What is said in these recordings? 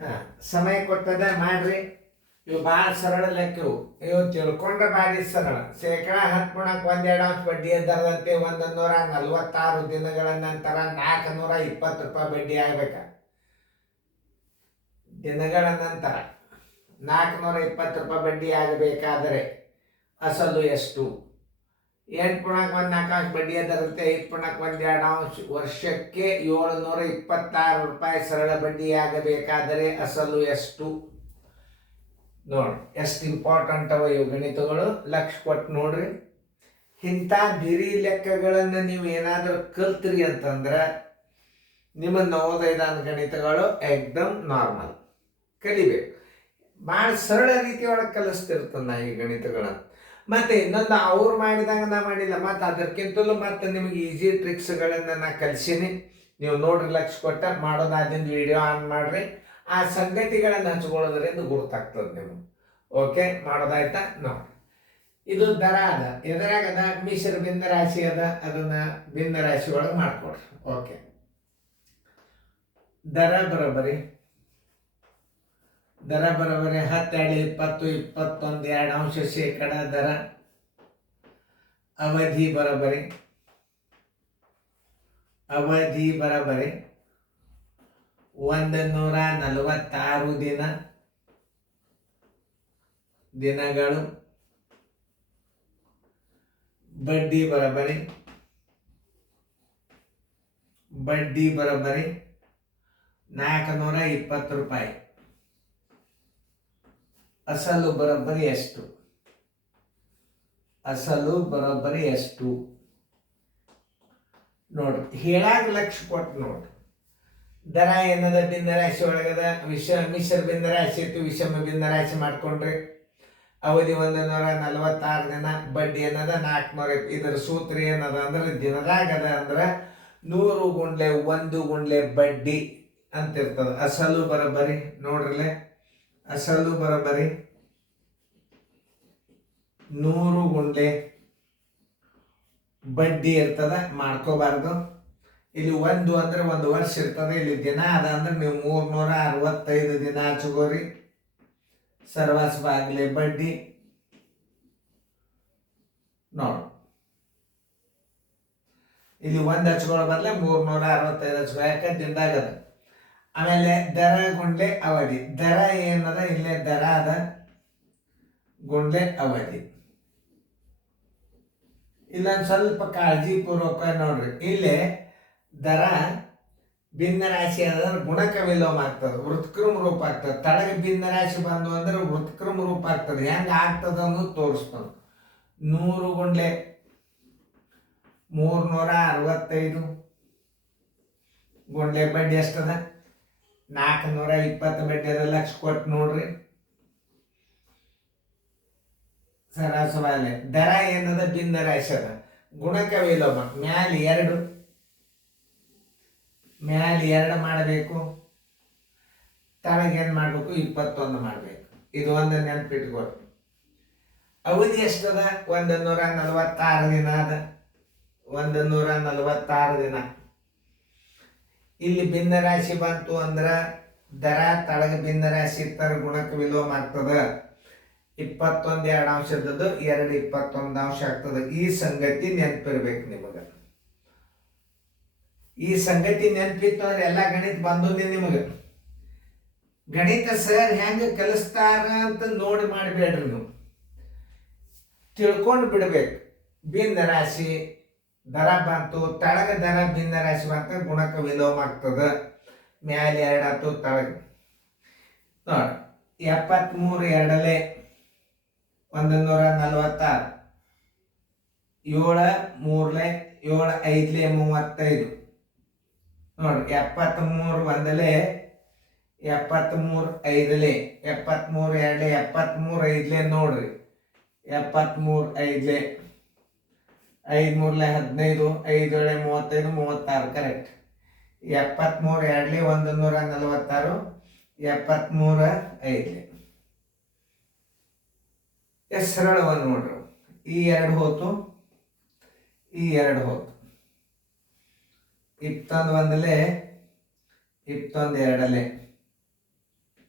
ಸಮಯ ಕೊಟ್ಟದ ಮಾಡ್ರಿ. ಇವು ಭಾಳ ಸರಳ ಲೆಕ್ಕವು. ಇವು ತಿಳ್ಕೊಂಡ್ರೆ ಭಾರಿ ಸರಳ. 10% 1/2 ಬಡ್ಡಿಯ ದರದಂತೆ 146 ದಿನಗಳ ನಂತರ 420 ರೂಪಾಯಿ ಬಡ್ಡಿ ಆಗ್ಬೇಕ. ದಿನಗಳ ನಂತರ 420 ರೂಪಾಯಿ ಬಡ್ಡಿ ಆಗಬೇಕಾದರೆ ಅಸಲು ಎಷ್ಟು? 8.14 ಬಡ್ಡಿಯ ದರದಂತೆ 5.12 ವರ್ಷಕ್ಕೆ 726 ರೂಪಾಯಿ ಸರಳ ಬಡ್ಡಿ ಆಗಬೇಕಾದರೆ ಅಸಲು ಎಷ್ಟು? ನೋಡಿ ಎಷ್ಟು ಇಂಪಾರ್ಟೆಂಟ್ ಅವ ಇವು ಗಣಿತಗಳು. ಲಕ್ಷ ಕೊಟ್ಟು ನೋಡ್ರಿ. ಇಂಥ ಬಿರಿ ಲೆಕ್ಕಗಳನ್ನು ನೀವು ಏನಾದರೂ ಕಲ್ತ್ರಿ ಅಂತಂದ್ರೆ ನಿಮ್ಮ ನವೋದಯದ ಗಣಿತಗಳು ಎಕ್ದಮ್ ನಾರ್ಮಲ್ ಕಲಿಬೇಕು. ಭಾಳ ಸರಳ ರೀತಿಯೊಳಗೆ ಕಲಿಸ್ತಿರ್ತದೆ ನಾ ಈ ಗಣಿತಗಳನ್ನು. ಮತ್ತು ಇನ್ನೊಂದು ಅವ್ರು ಮಾಡಿದಂಗೆ ನಾ ಮಾಡಿಲ್ಲ, ಮತ್ತು ಅದಕ್ಕಿಂತಲೂ ಮತ್ತು ನಿಮಗೆ ಈಸಿ ಟ್ರಿಕ್ಸ್ಗಳನ್ನು ನಾ ಕಲಿಸೀನಿ. ನೀವು ನೋಡ್ರಿ, ಲಕ್ಷ ಕೊಟ್ಟ ಮಾಡೋದಾದಿಂದ ವಿಡಿಯೋ ಆನ್ ಮಾಡಿರಿ. ಆ ಸಂಗತಿಗಳನ್ನು ಹಚ್ಕೊಳ್ಳೋದ್ರಿಂದ ಗುರುತಾಗ್ತದೆ ನಿಮಗೆ. ಓಕೆ, ಮಾಡೋದಾಯ್ತಾ? ನೋಡಿ, ಇದು ದರ ಅದ. ಎದರಾಗದ? ಮಿಶ್ರ ಭಿನ್ನ ರಾಶಿ ಅದ. ಅದನ್ನು ಭಿನ್ನ ರಾಶಿ ಒಳಗೆ ಮಾಡ್ಕೊಡ್ರಿ. ಓಕೆ, ದರ ಬರೋಬ್ಬರಿ 10, 2, 20, 21, 2% ದರ. ಅವಧಿ ಬರೋಬ್ಬರಿ 146 ದಿನಗಳು. ಬಡ್ಡಿ ಬರೋಬ್ಬರಿ 420 ರೂಪಾಯಿ. ಅಸಲು ಬರೋಬ್ಬರಿ ಎಷ್ಟು? ನೋಡ್ರಿ, ಹೇಳಾಗ ಲಕ್ಷ ಕೊಟ್ಟು ನೋಡ್ರಿ. ದರ ಏನದ? ಭಿನ್ನ ರಾಶಿ ಒಳಗದ. ಮಿಶ್ರ ಭಿನ್ನ ರಾಶಿ ಇತ್ತು, ವಿಷಮ ಭಿನ್ನ ರಾಶಿ ಮಾಡ್ಕೊಂಡ್ರಿ. ಅವಧಿ 146 ದಿನ. ಬಡ್ಡಿ ಏನದ? 420. ಇದರ ಸೂತ್ರ ಏನದ ಅಂದ್ರೆ ದಿನದಾಗದ ಅಂದ್ರೆ 100 ಗುಂಡ್ಲೆ 1 ಗುಂಡ್ಲೆ ಬಡ್ಡಿ ಅಂತ ಇರ್ತದ. ಅಸಲು ಬರೋಬ್ಬರಿ ನೋಡ್ರಲೆ, ಅಸಲು ಬರೋಬ್ಬರಿ 100 ಗುಂಡ್ಲೆ ಬಡ್ಡಿ ಇರ್ತದ. ಮಾಡ್ಕೋಬಾರ್ದು. ಇಲ್ಲಿ 1 ಅಂದ್ರೆ 1 ವರ್ಷ ಇರ್ತದೆ. ಇಲ್ಲಿ ದಿನ ಅದ ಅಂದ್ರೆ ನೀವು 365 ದಿನ ಹಚ್ಕೋರಿ. ಸರ್ವಸ್ವಾಗ್ಲಿ ಬಡ್ಡಿ ನೋಡು. ಇಲ್ಲಿ 1 ಹಚ್ಕೊಳ್ಳೋ ಬದಲೇ 365 ಹಚ್ಕೋ. ಯಾಕೆ? ದಿನದಾಗದ. ಆಮೇಲೆ ದರ ಗುಂಡ್ಲೆ ಅವಧಿ. ದರ ಏನದ? ಇಲ್ಲೇ ದರ ಅದ, ಗುಂಡ್ಲೆ ಅವಧಿ. ಇಲ್ಲೊಂದು ಸ್ವಲ್ಪ ಕಾಳಜಿ ಪೂರ್ವಕ ನೋಡ್ರಿ. ಇಲ್ಲೇ ದರ ಭಿನ್ನ ರಾಶಿ ಅಂದ್ರೆ ಗುಣಕ ವಿಲೋಮ ಆಗ್ತದೆ, ವೃತ್ಕೃಮ ರೂಪ ಆಗ್ತದೆ. ತಳಗ ಭಿನ್ನ ರಾಶಿ ಬಂದು ಅಂದ್ರೆ ವೃತ್ಕೃಮ ರೂಪ ಆಗ್ತದೆ. ಹೆಂಗೆ ಆಗ್ತದ ಅನ್ನೋದು ತೋರಿಸ್ತದೆ. 100 ಗುಂಡ್ಲೆ 365 ಗುಂಡ್ಲೆ ಬಡ್ಡಿ ಎಷ್ಟದ? 420 ಬಡ್ಡಿ ಅದ. ಲಕ್ಷ ಕೊಟ್ಟು ನೋಡ್ರಿ. ಸರಾಸರಿ ದರ ಏನದ? ಭಿನ್ನ ರಾಶಿ ಅದ, ಗುಣಕ ವಿಲೋಮ. ಮ್ಯಾಲೆ 2 ಮಾಡಬೇಕು. ತಳಗೇನು ಮಾಡಬೇಕು? 21 ಮಾಡಬೇಕು. ಇದು ಒಂದು ನೆನಪಿಟ್ಕೊಳ್ರಿ. ಅವಧಿ ಎಷ್ಟದ? 146 ದಿನ ಅದ. 146 ದಿನ. ಇಲ್ಲಿ ಭಿನ್ನ ರಾಶಿ ಬಂತು ಅಂದ್ರೆ ದರ ತಳಗ ಭಿನ್ನ ರಾಶಿ ಇರ್ತಾರೆ, ಗುಣಕ ವಿಲೋಮ ಆಗ್ತದ. 21 2 21 ಆಗ್ತದೆ. ಈ ಸಂಗತಿ ನೆನಪಿರ್ಬೇಕು ನಿಮಗೆ. ಈ ಸಂಗತಿ ನೆನಪಿತ್ತು ಅಂದ್ರೆ ಎಲ್ಲ ಗಣಿತ ಬಂದು ನಿಮಗೆ. ಗಣಿತ ಸರ್ ಹೆಂಗೆ ಕಲಿಸ್ತಾರ ಅಂತ ನೋಡಿ ಮಾಡಬೇಡ್ರಿ. ನೀವು ತಿಳ್ಕೊಂಡು ಬಿಡ್ಬೇಕು. ಭಿನ್ನ ರಾಶಿ ದರ ಬಂತು, ತಳಗ ದರ ಭಿನ್ನ ರಾಶಿ ಬಂತ, ಗುಣಕ ವಿಲೋಮ ಆಗ್ತದ. ಮ್ಯಾಲೆ 2 ಆಯ್ತು, ತಳಗ ನೋಡಿ 73 2 146. 7 3 7 5 35 ನೋಡ್ರಿ. 73 1 73 5 73 2 73 5 ನೋಡ್ರಿ. 73 5 5 3 15 5 7 35 36 ಕರೆಕ್ಟ್. 73 2 146 73 5. ಎಷ್ಟು ಸರಳವ ನೋಡ್ರಿ. ಈ 2 ಹೋತು, ಈ 2 ಹೋತು. 21 1 21 2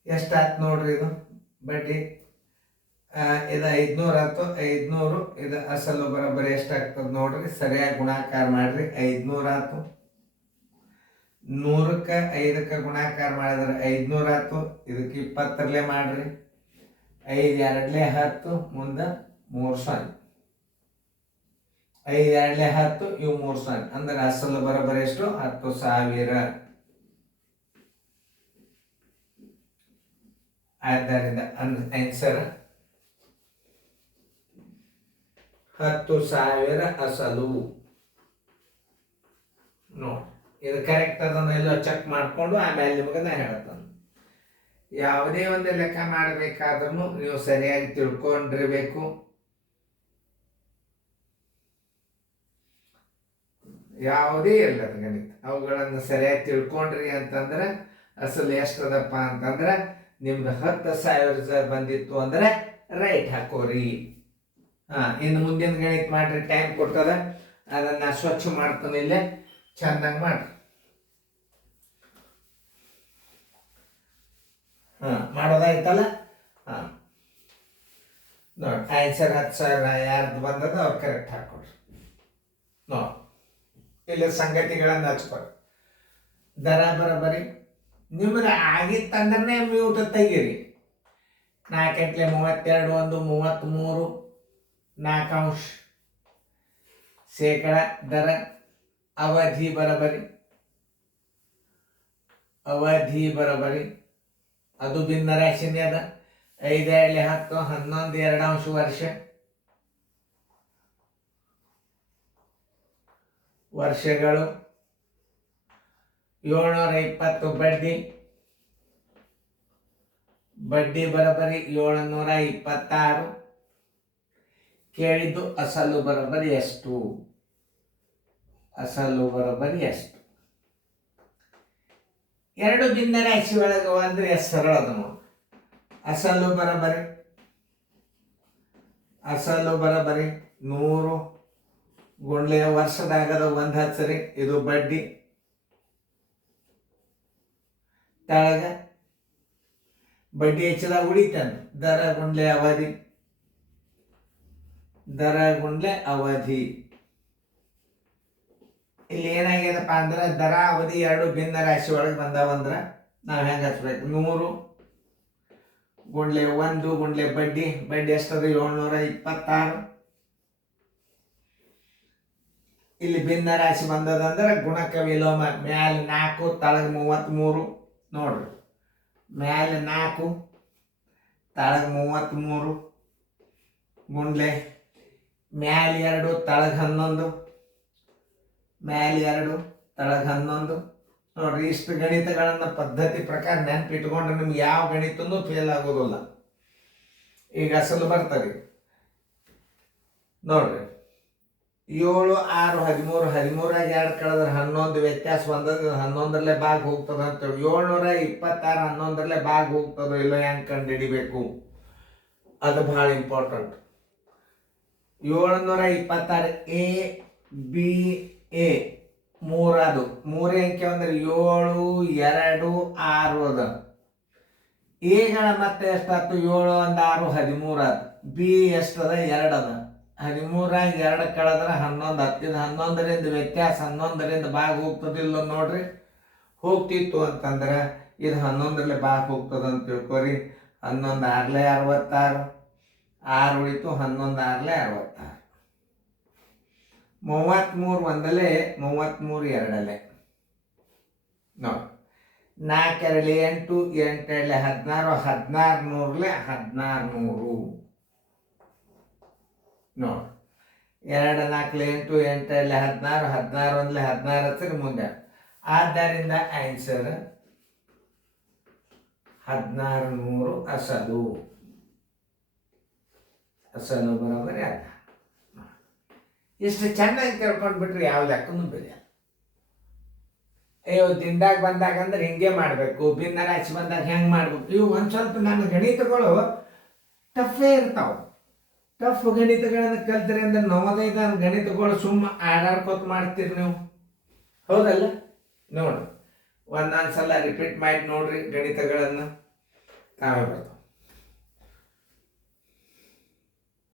ಎಷ್ಟಾಯ್ತು ನೋಡ್ರಿ ಇದು ಬಡ್ಡಿ. ಇದು 500 ಆಯ್ತು. 500 ಇದು ಅಸಲು ಬರೋಬ್ಬರಿ ಎಷ್ಟಾಗ್ತದೆ ನೋಡ್ರಿ, ಸರಿಯಾಗಿ ಗುಣಾಕಾರ ಮಾಡ್ರಿ. 500 ಆಯ್ತು. 100ಕ್ಕೆ 5ಕ್ಕೆ ಗುಣಾಕಾರ ಮಾಡಿದ್ರೆ 500 ಆಯ್ತು. ಇದಕ್ಕೆ 20ರಲ್ಲೇ ಮಾಡ್ರಿ. 5 2 10 ಮುಂದೆ 3 0. 5 2 10 ಇವು 3 0 ಅಂದ್ರೆ ಅಸಲು ಬರೋಬ್ಬರಿ ಎಷ್ಟು? 10,000. ಆದ್ದರಿಂದ ಆನ್ಸರ್ 10,000 ಅಸಲು. ನೋಡಿ ಇದು ಕರೆಕ್ಟ್ ಅದನ್ನ ಎಲ್ಲ ಚೆಕ್ ಮಾಡಿಕೊಂಡು ಆಮೇಲೆ ನಿಮಗೆ ನಾ ಹೇಳ್ತಾನೆ. ಯಾವುದೇ ಒಂದು ಲೆಕ್ಕ ಮಾಡಬೇಕಾದ್ರೂ ನೀವು ಸರಿಯಾಗಿ ತಿಳ್ಕೊಂಡಿರ್ಬೇಕು. ಯಾವುದೇ ಇಲ್ಲದ ಗಣಿತ ಅವುಗಳನ್ನು ಸರಿಯಾಗಿ ತಿಳ್ಕೊಂಡ್ರಿ ಅಂತಂದ್ರೆ ಅಸಲು ಎಷ್ಟದಪ್ಪ ಅಂತಂದ್ರೆ ನಿಮ್ದು 10,000 ಬಂದಿತ್ತು ಅಂದ್ರೆ ರೈಟ್ ಹಾಕೋರಿ. ಇನ್ನು ಮುಂದಿನ ಗಣಿತ ಮಾಡ್ರಿ, ಟೈಮ್ ಕೊಡ್ತದ. ಅದನ್ನ ಸ್ವಚ್ಛ ಮಾಡ್ತಾನೆ ಇಲ್ಲೇ ಚಂದಂಗೆ ಮಾಡ್ರಿ. ಮಾಡೋದಾಯ್ತಲ್ಲ. ನೋಡಿ ಆನ್ಸರ್ 10,000 ಯಾರ್ದು ಬಂದದ ಅವ್ರು ಕರೆಕ್ಟ್ ಹಾಕೊಡ್ರಿ. ನೋಡಿ ಇಲ್ಲಿ ಸಂಗತಿಗಳನ್ನು ಹಚ್ಕೊಡ್ರಿ. ದರ ಬರೋಬ್ಬರಿ ನಿಮ್ದು ಆಗಿತ್ತಂದ್ರೆ ಮ್ಯೂಟ್ ತೆಗೀರಿ. 4 × 32 1 33 4 ಶೇಕಡ. ದರ ಅವಧಿ ಬರೋಬ್ಬರಿ. ಅವಧಿ ಬರೋಬ್ಬರಿ ಅದು ಭಿನ್ನ ರಾಶಿನೇ ಅದ. 5 2 10 11 2 ವರ್ಷ. ವರ್ಷಗಳು 720 ಬಡ್ಡಿ. ಬಡ್ಡಿ ಬರೋಬ್ಬರಿ 726. ಕೇಳಿದ್ದು ಅಸಲು ಬರೋಬ್ಬರಿ ಎಷ್ಟು? ಅಸಲು ಬರೋಬ್ಬರಿ ಎಷ್ಟು? ಎರಡು ಭಿನ್ನ ರಾಶಿ ಒಳಗೆ ಅಂದ್ರೆ ಎಷ್ಟು ಸರಳ ಅದು ನೋಡಿ. ಅಸಲು ಬರೋಬ್ಬರಿ 100 ಗುಂಡ್ಲೆ ವರ್ಷದಾಗದ 1 ಹಚ್ಚರಿ. ಇದು ಬಡ್ಡಿ. ತೆಳಗ ಬಡ್ಡಿ ಹೆಚ್ಚಿದಾಗ ಉಳಿತಾನೆ. ದರ ಗುಂಡ್ಲೆ ಅವಧಿ. ದರ ಗುಂಡ್ಲೆ ಅವಧಿ. ಇಲ್ಲಿ ಏನಾಗ್ಯದಪ್ಪ ಅಂದ್ರೆ ದರ ಅವಧಿ ಎರಡು ಭಿನ್ನ ರಾಶಿ ಒಳಗೆ ಬಂದಾವಂದ್ರೆ ನಾವು ಹೆಂಗೆ ಹಚ್ಬೇಕು? 100 ಗುಂಡ್ಲೆ 1 ಗುಂಡ್ಲೆ ಬಡ್ಡಿ. ಬಡ್ಡಿ ಎಷ್ಟದ? 726. ಇಲ್ಲಿ ಭಿನ್ನ ರಾಶಿ ಬಂದದಂದ್ರೆ ಗುಣಕ ವಿಲೋಮ. ಮ್ಯಾಲ 4 ತಳಗ 33. ನೋಡ್ರಿ ಮ್ಯಾಲ 4 ತಳಗ 33 ಗುಂಡ್ಲೆ ಮ್ಯಾಲ 2 ತಳಗ 11. ಮ್ಯಾಲ 2 ತಳಗ 11. ನೋಡ್ರಿ ಇಷ್ಟು ಗಣಿತಗಳನ್ನ ಪದ್ಧತಿ ಪ್ರಕಾರ ನೆನಪಿಟ್ಕೊಂಡ್ರೆ ನಿಮ್ಗೆ ಯಾವ ಗಣಿತನೂ ಫೇಲ್ ಆಗೋದಿಲ್ಲ. ಈಗ ಅಸಲು ಬರ್ತದೆ ನೋಡ್ರಿ. 7 6 13. 13 2 ಕಳೆದ್ರೆ 11 ವ್ಯತ್ಯಾಸ ಬಂದದ. 11ರಲ್ಲೇ ಭಾಗ ಹೋಗ್ತದ ಅಂತೇಳಿ 726 11ರಲ್ಲೇ ಭಾಗ ಹೋಗ್ತದೋ ಇಲ್ಲ ಹೆಂಗೆ ಕಂಡು ಹಿಡಿಬೇಕು? ಅದು ಭಾಳ ಇಂಪಾರ್ಟೆಂಟ್. 726 ಎ ಬಿ ಎ 3 ಅದು 3 ಅಂಕೆ ಅಂದ್ರೆ 7 2 6 ಅದ. ಎಗಳ ಮತ್ತೆ ಎಷ್ಟಾಯ್ತು? 7 1 6 13 ಆಯ್ತು. ಬಿ ಎಷ್ಟದ? 2 ಅದ. 13 2 ಕಳೆದ್ರೆ 11 ಹತ್ತಿದ. 11ರಿಂದ ವ್ಯತ್ಯಾಸ 11ರಿಂದ ಭಾಗ ಹೋಗ್ತದಿಲ್ಲ ನೋಡ್ರಿ. ಹೋಗ್ತಿತ್ತು ಅಂತಂದ್ರೆ ಇದು 11ರಲ್ಲೇ ಭಾಗ ಹೋಗ್ತದ ಅಂತ ತಿಳ್ಕೊರಿ. 11 6 66. 6 ಉಳಿತು. 11 6 66. 33 1 33 2 ನೋಡಿ. 4 2 8 8 2 16 16 100 16 100 ನೋಡಿ. 2 4 8 8 2 16 16 1 16 ಹತ್ತಿರ ಮುಂದೆ. ಆದ್ದರಿಂದ ಆನ್ಸರ್ 1600 ಅಸಲು. ಅಸಲು ಬರೋಬರಿ ಅದ. ಇಷ್ಟು ಚೆನ್ನಾಗಿ ತಿಳ್ಕೊಂಡು ಬಿಟ್ರೆ ಯಾವ ಲೆಕ್ಕನೂ ಬೆಲೆ. ಅಯ್ಯೋ ದಿನದಾಗ ಬಂದಾಗ ಅಂದ್ರೆ ಹಿಂಗೆ ಮಾಡಬೇಕು, ಭಿನ್ನ ರಾಶಿ ಬಂದಾಗ ಹೆಂಗೆ ಮಾಡ್ಬೇಕು, ಇವು ಒಂದು ಸ್ವಲ್ಪ ನನ್ನ ಗಣಿತಗಳು ಟಫೇ ಇರ್ತಾವೆ. ಟಫ್ ಗಣಿತಗಳನ್ನು ಕಲ್ತ್ರಿ ಅಂದ್ರೆ ನವೋದಯದ ಗಣಿತಗಳು ಸುಮ್ಮ ಆಡಾಡ್ಕೋತ ಮಾಡ್ತೀರಿ ನೀವು, ಹೌದಲ್ಲ? ನೋಡ್ರಿ ಒಂದೊಂದು ಸಲ ರಿಪೀಟ್ ಮಾಡಿ ನೋಡ್ರಿ ಗಣಿತಗಳನ್ನು. ತಾವೇ ಬರ್ತಾವೆ.